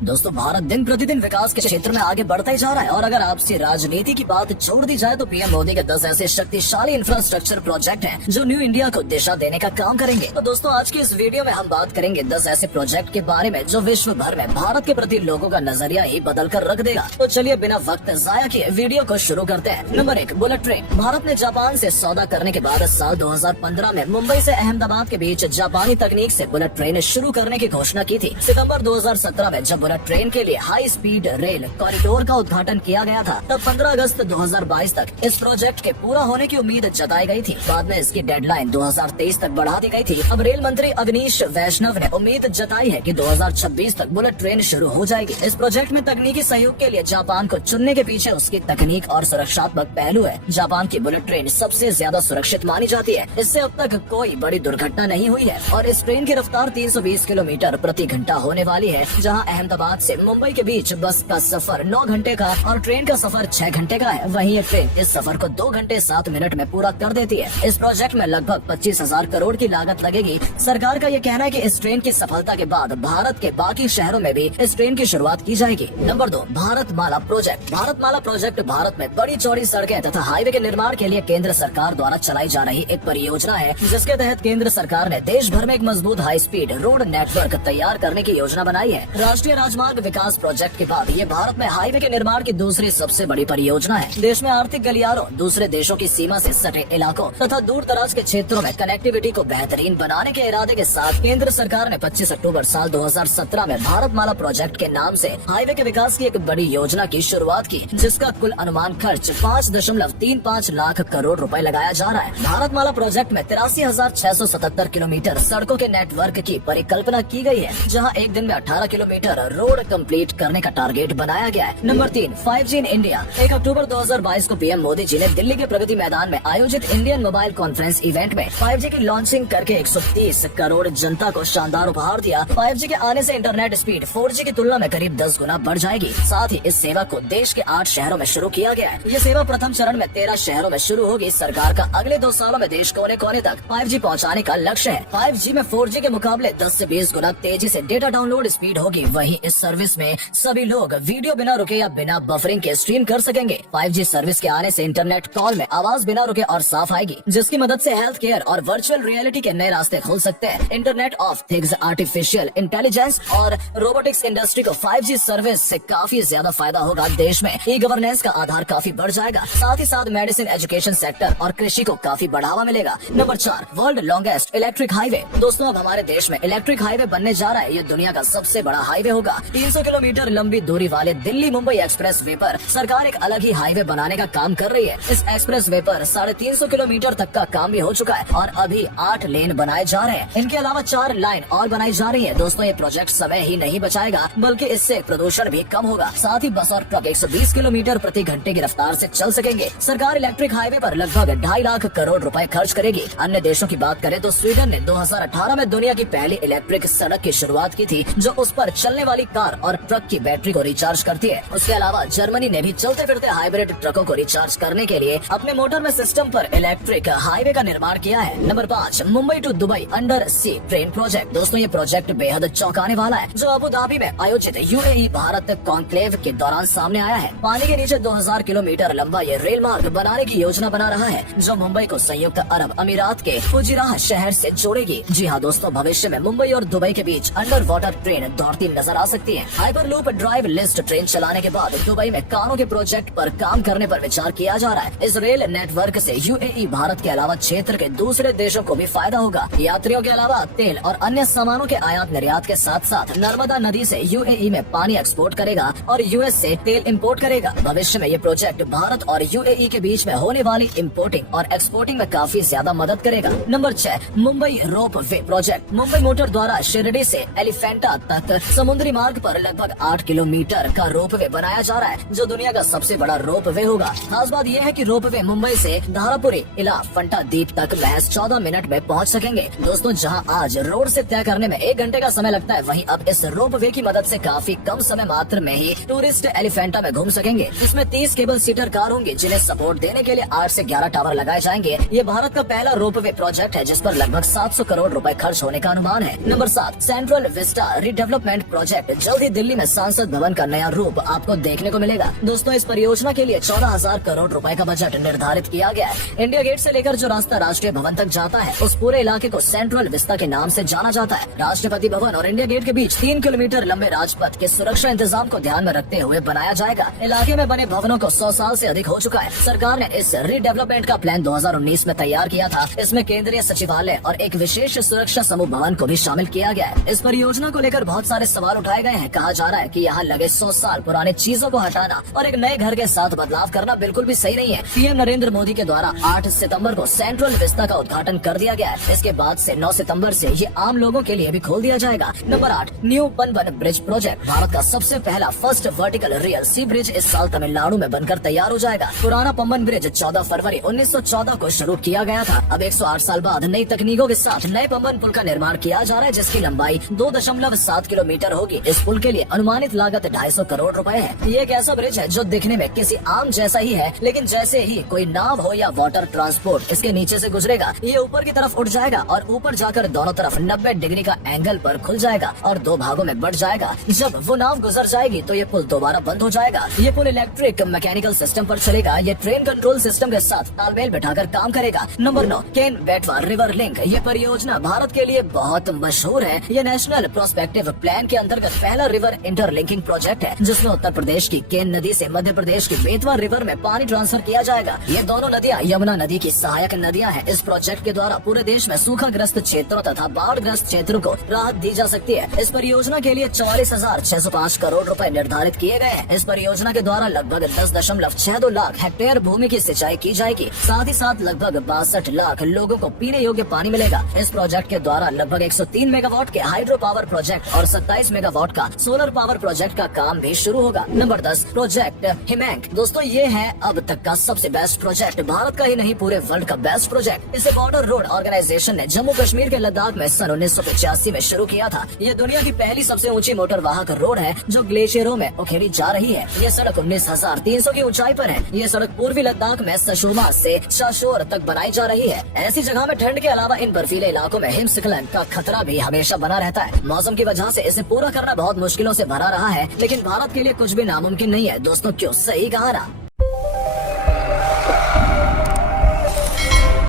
दोस्तों भारत दिन प्रतिदिन विकास के क्षेत्र में आगे बढ़ता ही जा रहा है और अगर आपसे राजनीति की बात छोड़ दी जाए तो पीएम मोदी के 10 ऐसे शक्तिशाली इंफ्रास्ट्रक्चर प्रोजेक्ट हैं जो न्यू इंडिया को दिशा देने का काम करेंगे। तो दोस्तों आज की इस वीडियो में हम बात करेंगे 10 ऐसे प्रोजेक्ट के बारे में जो विश्व भर में भारत के प्रति लोगों का नजरिया ही बदल कर रख देगा। तो चलिए बिना वक्त जाया किए वीडियो को शुरू करते हैं। Number 1, bullet train. भारत ने जापान से सौदा करने के बाद साल 2015 में मुंबई से अहमदाबाद के बीच जापानी तकनीक से बुलेट ट्रेन शुरू करने की घोषणा की थी। सितंबर 2017 में जब बुलेट ट्रेन के लिए हाई स्पीड रेल कॉरिडोर का उद्घाटन किया गया था तब 15 अगस्त 2022 तक इस प्रोजेक्ट के पूरा होने की उम्मीद जताई गई थी। बाद में इसकी डेडलाइन 2023 तक बढ़ा दी गई थी। अब रेल मंत्री अवनीश वैष्णव ने उम्मीद जताई है कि 2026 तक बुलेट ट्रेन शुरू हो जाएगी। इस प्रोजेक्ट में तकनीकी सहयोग के लिए जापान को चुनने के पीछे उसकी तकनीक और सुरक्षात्मक पहलू है। जापान की बुलेट ट्रेन सबसे ज्यादा सुरक्षित मानी जाती है। इससे अब तक कोई बड़ी दुर्घटना नहीं हुई है और इस ट्रेन की रफ्तार 320 किलोमीटर प्रति घंटा होने वाली है। जहां अहमदाबाद से मुंबई के बीच बस का सफर 9 घंटे का और ट्रेन का सफर 6 घंटे का है। वहीं ये ट्रेन इस सफर को 2 घंटे 7 मिनट में पूरा कर देती है। इस प्रोजेक्ट में लगभग 25,000 करोड़ की लागत लगेगी। सरकार का ये कहना है कि इस ट्रेन की सफलता के बाद भारत के बाकी शहरों में भी इस ट्रेन की शुरुआत की जाएगी। नंबर 2, भारत माला प्रोजेक्ट। भारत माला प्रोजेक्ट भारत में बड़ी चौड़ी सड़कें तथा हाईवे के निर्माण के लिए केंद्र सरकार द्वारा चलाई जा रही एक परियोजना है, जिसके तहत केंद्र सरकार ने देश भर में एक मजबूत हाई स्पीड रोड नेटवर्क तैयार करने की योजना बनाई है। राष्ट्रीय राजमार्ग विकास प्रोजेक्ट के बाद ये भारत में हाईवे के निर्माण की दूसरी सबसे बड़ी परियोजना है। देश में आर्थिक गलियारों, दूसरे देशों की सीमा से सटे इलाकों तथा दूर दराज के क्षेत्रों में कनेक्टिविटी को बेहतरीन बनाने के इरादे के साथ केंद्र सरकार ने 25 अक्टूबर साल 2017 में भारत माला प्रोजेक्ट के नाम से हाईवे के विकास की एक बड़ी योजना की शुरुआत की, जिसका कुल अनुमान खर्च 5.35 लाख करोड़ रुपए लगाया जा रहा है। भारत माला प्रोजेक्ट में 83,677 किलोमीटर सड़कों के नेटवर्क की परिकल्पना की गई है, जहां एक दिन में 18 किलोमीटर रोड कंप्लीट करने का टारगेट बनाया गया है। Number 3, 5G in India. 1 अक्टूबर 2022 को पीएम मोदी जी ने दिल्ली के प्रगति मैदान में आयोजित इंडियन मोबाइल कॉन्फ्रेंस इवेंट में 5G की लॉन्चिंग करके 130 करोड़ जनता को शानदार उपहार दिया। 5G के आने से इंटरनेट स्पीड 4G की तुलना में करीब 10 गुना बढ़ जाएगी। साथ ही इस सेवा को देश के 8 शहरों में शुरू किया गया है। ये सेवा प्रथम चरण में 13 शहरों में शुरू होगी। सरकार का अगले 2 सालों में देश कोने कोने तक 5G पहुंचाने का लक्ष्य है। 5G में 4G के मुकाबले 10 से 20 गुना तेजी से डेटा डाउनलोड स्पीड होगी। वहीं इस सर्विस में सभी लोग वीडियो बिना रुके या बिना बफरिंग के स्ट्रीम कर सकेंगे। 5G सर्विस के आने से इंटरनेट कॉल में आवाज बिना रुके और साफ आएगी, जिसकी मदद से हेल्थ केयर और वर्चुअल रियलिटी के नए रास्ते खुल सकते हैं। Internet of things, artificial intelligence और रोबोटिक्स इंडस्ट्री को 5G सर्विस से काफी ज्यादा फायदा होगा। देश में ई गवर्नेंस का आधार काफी बढ़ जाएगा। साथ ही साथ मेडिसिन, एजुकेशन सेक्टर और कृषि को काफी बढ़ावा मिलेगा। Number 4, world longest electric highway. दोस्तों अब हमारे देश में इलेक्ट्रिक हाईवे बनने जा रहा है। ये दुनिया का सबसे बड़ा हाईवे होगा। 300 किलोमीटर लंबी दूरी वाले दिल्ली मुंबई एक्सप्रेस वे पर सरकार एक अलग ही हाईवे बनाने का काम कर रही है। इस एक्सप्रेस वे पर 350 किलोमीटर तक का काम भी हो चुका है और अभी 8 लेन बनाए जा रहे हैं। इनके अलावा 4 लाइन और बनाई जा रही है। दोस्तों ये प्रोजेक्ट समय ही नहीं बचाएगा, बल्कि इससे प्रदूषण भी कम होगा। साथ ही बस और ट्रक 120 किलोमीटर प्रति घंटे की रफ्तार से चल सकेंगे। सरकार इलेक्ट्रिक हाईवे पर लगभग 2.5 लाख करोड़ रुपए खर्च करेगी। अन्य देशों की बात करें तो स्वीडन ने 2018 में दुनिया की पहली इलेक्ट्रिक सड़क की शुरुआत की थी, जो उस पर चलने वाली कार और ट्रक की बैटरी को रिचार्ज करती है। उसके अलावा जर्मनी ने भी चलते फिरते हाइब्रिड ट्रकों को रिचार्ज करने के लिए अपने मोटर में सिस्टम पर इलेक्ट्रिक हाईवे का निर्माण किया है। Number 5, Mumbai to Dubai undersea train project. दोस्तों ये प्रोजेक्ट बेहद चौंकाने वाला है, जो अबू धाबी में आयोजित UAE भारत कॉन्क्लेव के दौरान सामने आया है। पानी के नीचे 2000 किलोमीटर लंबा ये रेल मार्ग बनाने की योजना बना रहा है, जो मुंबई को संयुक्त अरब अमीरात के फुजिराह शहर से जोड़ेगी। जी हाँ दोस्तों, भविष्य में मुंबई और दुबई के बीच अंडर वाटर ट्रेन दौड़ती नजर आ सकती है। हाइपरलूप ड्राइव लिस्ट ट्रेन चलाने के बाद दुबई में कानों के प्रोजेक्ट पर काम करने पर विचार किया जा रहा है। इस रेल नेटवर्क से UAE भारत के अलावा क्षेत्र के दूसरे देशों को भी फायदा होगा। यात्रियों के अलावा तेल और अन्य सामानों के आयात निर्यात के साथ साथ नर्मदा नदी से UAE में पानी एक्सपोर्ट करेगा और US से तेल इंपोर्ट करेगा। भविष्य में ये प्रोजेक्ट भारत और UAE के बीच में होने वाली इंपोर्टिंग और एक्सपोर्टिंग में काफी ज्यादा मदद करेगा। नंबर 6, मुंबई रोप वे प्रोजेक्ट। मुंबई मोटर द्वारा शिरडी से एलिफेंटा तक समुद्री मार्ग पर लगभग 8 किलोमीटर का रोप वे बनाया जा रहा है, जो दुनिया का सबसे बड़ा रोप वे होगा। खास बात यह है कि रोप वे मुंबई से धारापुरी इला फंटा द्वीप तक महज 14 मिनट में पहुंच सकेंगे। दोस्तों जहां आज रोड से तय करने में 1 घंटे का समय लगता है, वहीं अब इस रोप वे की मदद से काफी कम समय मात्र में ही टूरिस्ट एलिफेंटा में घूम सकेंगे। इसमें 30 केबल सीटर कार होंगी, जिन्हें सपोर्ट देने के लिए 8 से 11 टावर लगाए जाएंगे। ये भारत का पहला रोप वे प्रोजेक्ट है, जिस पर लगभग 700 करोड़ रुपए खर्च होने का अनुमान है। Number 7, central Vista redevelopment project. जल्द ही दिल्ली में सांसद भवन का नया रूप आपको देखने को मिलेगा। दोस्तों, इस परियोजना के लिए 14,000 करोड़ रुपए का बजट निर्धारित किया गया है। इंडिया गेट से लेकर जो रास्ता राष्ट्रीय भवन तक जाता है, उस पूरे इलाके को सेंट्रल विस्ता के नाम से जाना जाता है। राष्ट्रपति भवन और इंडिया गेट के बीच 3 किलोमीटर लंबे राजपथ के सुरक्षा इंतजाम को ध्यान में रखते हुए बनाया जाएगा। इलाके में बने भवनों को 100 साल से अधिक हो चुका है। सरकार ने इस रीडेवलपमेंट का प्लान 2019 में तैयार किया था। इसमें केंद्रीय सचिवालय और एक विशेष सुरक्षा समूह भवन को भी शामिल किया गया है। इस परियोजना को लेकर बहुत सारे सवाल उठाए गए हैं। कहा जा रहा है कि यहाँ लगे 100 साल पुराने चीजों को हटाना और एक नए घर के साथ बदलाव करना बिल्कुल भी सही नहीं है। पीएम नरेंद्र मोदी के द्वारा 8 सितंबर को सेंट्रल विस्ता का उद्घाटन कर दिया गया है। इसके बाद से 9 सितंबर से ये आम लोगों के लिए भी खोल दिया जाएगा। Number 8, new Pamban bridge project. Bharat का सबसे पहला first vertical real sea bridge इस साल तमिलनाडु में बनकर तैयार हो जाएगा। पुराना पम्बन ब्रिज 14 फरवरी 1914 को शुरू किया गया था। अब 108 साल बाद नई तकनीकों के साथ नए पम्बन पुल का निर्माण किया जा रहा है, जिसकी लंबाई 2.7 किलोमीटर होगी। इस पुल के लिए अनुमानित लागत 250 करोड़ रुपए है। ये एक ऐसा ब्रिज है जो दिखने में किसी आम जैसा ही है, लेकिन जैसे ही कोई नाव हो या वाटर ट्रांसपोर्ट इसके नीचे से गुजरेगा, ये ऊपर की तरफ उठ जाएगा और ऊपर जाकर दोनों तरफ 90 डिग्री का एंगल पर खुल जाएगा और 2 भागों में बढ़ जाएगा। जब वो नाव गुजर जाएगी तो ये पुल दोबारा बंद हो जाएगा। ये पुल इलेक्ट्रिक मैकेनिकल सिस्टम पर चलेगा। ये ट्रेन कंट्रोल सिस्टम के साथ तालमेल बिठाकर काम करेगा। नंबर 9, केन बेटवा रिवर लिंक। ये परियोजना भारत के लिए बहुत मशहूर है। ये नेशनल प्रोस्पेक्टिव प्लान के अंतर्गत पहला रिवर इंटरलिंकिंग प्रोजेक्ट है, जिसमें उत्तर प्रदेश की केन नदी से मध्य प्रदेश की बेतवा रिवर में पानी ट्रांसफर किया जाएगा। ये दोनों नदियां यमुना नदी की सहायक नदियां हैं। इस प्रोजेक्ट के द्वारा पूरे देश में सूखाग्रस्त क्षेत्रों तथा बाढ़ग्रस्त क्षेत्रों को राहत दी जा सकती है। इस परियोजना के लिए 44,605 करोड़ रुपए निर्धारित किए गए हैं। इस परियोजना के द्वारा लगभग 10.62 लाख हेक्टेयर भूमि की सिंचाई की जाएगी। साथ ही साथ लगभग 62 लाख लोगों को पीने योग्य पानी मिलेगा। इस प्रोजेक्ट के द्वारा लगभग 103 मेगावाट के हाइड्रो पावर प्रोजेक्ट और 27 मेगावाट का सोलर पावर प्रोजेक्ट का काम भी शुरू होगा। Number 10, project Himank. दोस्तों, ये है अब तक का सबसे बेस्ट प्रोजेक्ट। भारत का ही नहीं, पूरे वर्ल्ड का बेस्ट प्रोजेक्ट। इसे बॉर्डर रोड ऑर्गेनाइजेशन ने जम्मू कश्मीर के लद्दाख में सन 1985 में शुरू किया था। ये दुनिया की पहली सबसे ऊंची मोटर वाहक रोड है जो ग्लेशियरों में उखेड़ी जा रही है। ये सड़क 19,300 की ऊंचाई पर है। ये सड़क पूर्वी लद्दाख में सशोमा से शाशोर तक बनाई जा रही है। ऐसी जगह में ठंड के अलावा इन बर्फीले इलाकों में हिमस्खलन का खतरा भी हमेशा बना रहता है। मौसम की वजह से इसे पूरा करना बहुत मुश्किलों से भरा रहा है, लेकिन भारत के लिए कुछ भी नामुमकिन नहीं है। दोस्तों, क्यों? सही कहा ना।